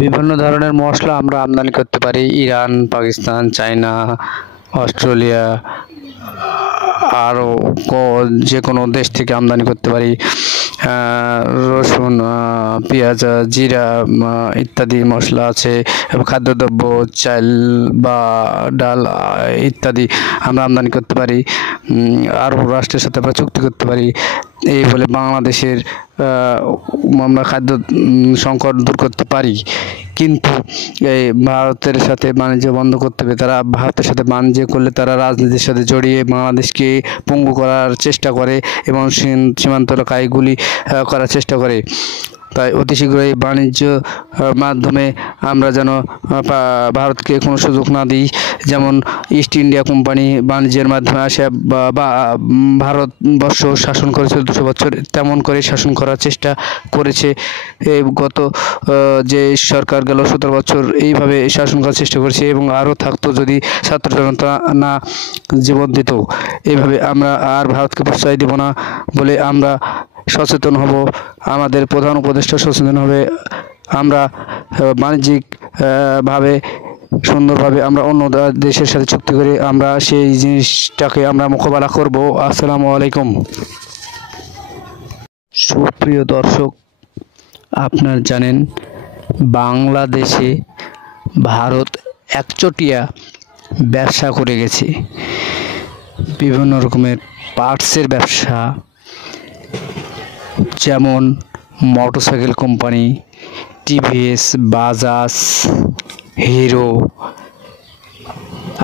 বিভিন্ন ধরনের মশলা আমরা আমদানি করতে পারি ইরান, পাকিস্তান, চায়না, অস্ট্রেলিয়া আরও যে কোনো দেশ থেকে আমদানি করতে পারি। রসুন, পেঁয়াজ, জিরা ইত্যাদি মশলা আছে এবং খাদ্যদ্রব্য চাল বা ডাল ইত্যাদি আমরা আমদানি করতে পারি। আরও রাষ্ট্রের সাথে আমরা চুক্তি করতে পারি। এই বলে বাংলাদেশের আমরা খাদ্য সংকট দূর করতে পারি। কিন্তু এই ভারতের সাথে বাণিজ্য বন্ধ করতে হবে। তারা ভারতের সাথে বাণিজ্য করলে তারা রাজনীতির সাথে জড়িয়ে বাংলাদেশকে পঙ্গু করার চেষ্টা করে এবং সীমান্ত এলাকায় গুলি করার চেষ্টা করে। তাই অতি শীঘ্রই বাণিজ্য মাধ্যমে আমরা যেন ভারতকে কোনো সুযোগ না দিই। যেমন ইস্ট ইন্ডিয়া কোম্পানি বাণিজ্যের মাধ্যমে আসে বা ভারতবর্ষ শাসন করেছিল 200 বছর, তেমন করে শাসন করার চেষ্টা করেছে। এই গত যে সরকার গেল 17 বছর এইভাবে শাসন করার চেষ্টা করেছে এবং আরও থাকতো যদি ছাত্র জনতা না জীবন দিত। এইভাবে আমরা আর ভারতকে প্রশ্রয় দেব না বলে আমরা সচেতন হব। আমাদের প্রধান উপদেষ্টা সচেতন হবে। আমরা বাণিজ্যিক ভাবে সুন্দরভাবে আমরা অন্য দেশের সাথে চুক্তি করে আমরা সেই জিনিসটাকে আমরা মোকাবেলা করব। আসসালামু আলাইকুম। সুপ্রিয় দর্শক, আপনারা জানেন বাংলাদেশে ভারত একচটিয়া ব্যবসা করে গেছে। বিভিন্ন রকমের পার্টসের ব্যবসা, যেমন motorcycle company, TVS, Bajaj, hero,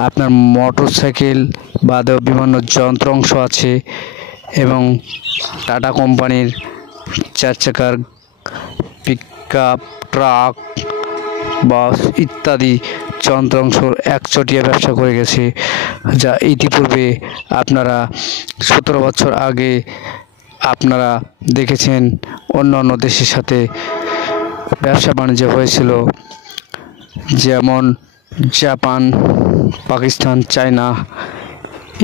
আপনার মোটরসাইকেল বাদেও বিভিন্ন যন্ত্রাংশ আছে এবং টাটা কোম্পানির 4 চাকার পিকআপ, ট্রাক, বাস ইত্যাদি যন্ত্রাংশ একচটিয়া ব্যবসা করে গেছে, যা ইতিপূর্বে আপনারা 17 বছর আগে আপনারা দেখেছেন অন্য দেশের সাথে ব্যবসা বাণিজ্য হয়েছিল, যেমন জাপান, পাকিস্তান, চায়না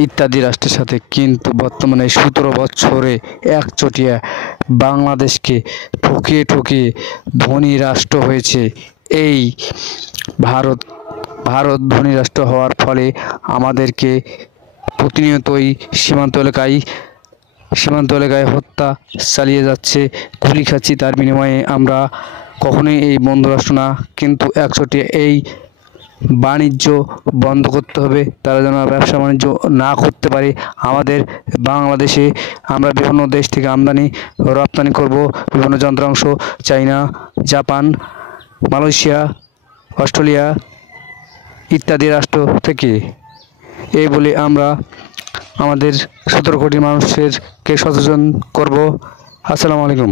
ইত্যাদি রাষ্ট্রের সাথে। কিন্তু বর্তমানে 17 বছরে একচটিয়া বাংলাদেশকে ঠকিয়ে ধনী রাষ্ট্র হয়েছে। এই ভারত ধনী রাষ্ট্র হওয়ার ফলে আমাদেরকে প্রতিনিয়তই সীমান্ত এলাকায় হত্যা চালিয়ে যাচ্ছে, গুলি খাচ্ছি। তার বিনিময়ে আমরা কখনোই এই বন্ধু রাষ্ট্র না। কিন্তু একচটিয়া এই বাণিজ্য বন্ধ করতে হবে। তারা যেন ব্যবসা বাণিজ্য না করতে পারে আমাদের বাংলাদেশে। আমরা বিভিন্ন দেশ থেকে আমদানি রপ্তানি করব বিভিন্ন যন্ত্রাংশ, চায়না, জাপান, মালয়েশিয়া, অস্ট্রেলিয়া ইত্যাদি রাষ্ট্র থেকে। এই বলে আমরা আমাদের 17 কোটি মানুষকে সচেতন করব। আসসালামু আলাইকুম।